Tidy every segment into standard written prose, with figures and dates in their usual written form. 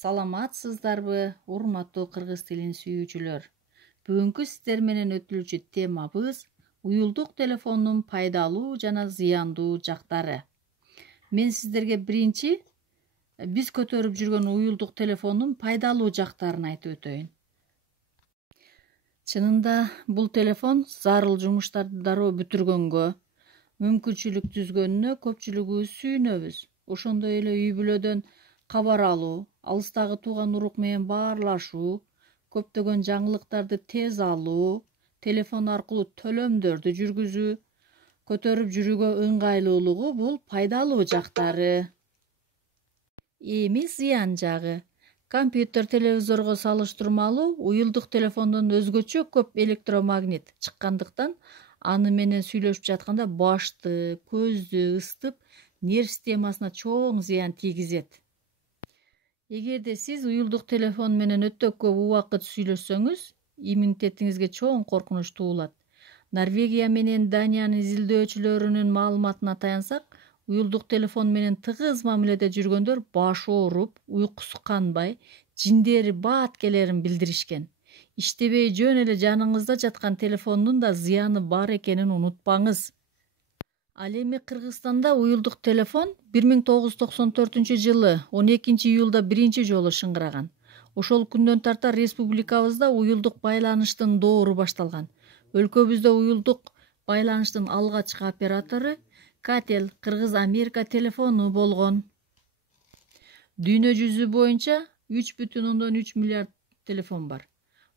Саламатсыздарбы, урматтуу кыргыз тилин сүйүүчүлөр. Бүгүнкү сиздер менен өтүлүүчү темабыз уюлдук телефондун пайдалуу жана зыяндуу жактары. Мен сиздерге биринчи биз көтөрүп жүргөн уюлдук телефондун пайдалуу жактарын айтып өтөйүн. Чынында бул телефон зарыл жумуштарды дароо бүтүргөнгө, мүмкүнчүлүк түзгөнүнө көпчүлүгүбүз сүйүнөбүз. Ошондой эле үй бүлөдөн кабар алуу, алыстагы тууган урук менен баарлашуу, көптөгөн жаңылыктарды тез алуу, телефон аркылуу төлөмдөрдү жүргүзүү, көтөрүп жүрүүгө ыңгайлуулугу бул пайдалуу жактары. Эми зыян жагы. Компьютер, телевизорго салыштырмалуу уюлдук телефондон өзгөчө көп электромагнит чыккандыктан аны менен сүйлөшүп жатканда башты, көздү ысытып, нерв системасына чоң зыян тийгизет. Эгерде сиз уюлдук телефон менен өтө көп убакыт сүйлөшсөңүз, иммунитетиңизге чоң коркунуч туулат. Норвегия менен Даниянын изилдөөчүлөрүнүн маалыматына таянсак, уюлдук телефон менен тыгыз мамиледе жүргөндөр башы ооруп, уйкусу канбай, жиндери баат келерин билдиришкен. Иштебей жөн эле жаныңызда жаткан телефондун да зыяны бар экенин унутпаңыз. Ал эми Кыргызстанда уюлдук телефон 1994-жылы 12-июлда биринчи жолу шыңгыраган. Ошол күндөн тарта республикабызда уюлдук байланыштын доору башталган. Өлкөбүздө уюлдук байланыштын алгачкы оператору Кател Кыргыз Америка телефону болгон. Дүйнө жүзү боюнча 3,3 миллиард телефон бар.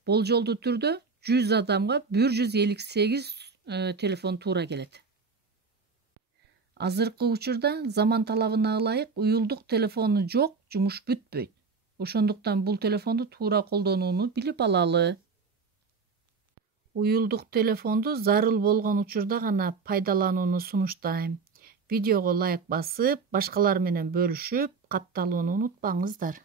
Болжолдуу түрдө 100 адамга 158 телефон туура келет. Азыркы учурда заман талабына ылайык уюлдук телефону жок, жумуш бүтпөйт. Ошондуктан бул телефонду туура колдонууну билип алалы. Уюлдук телефонду зарыл болгон учурда гана пайдаланууну сунуштайм. Видеого лайк басып, башкалар менен бөлүшүп, катталууну унутпаңыздар.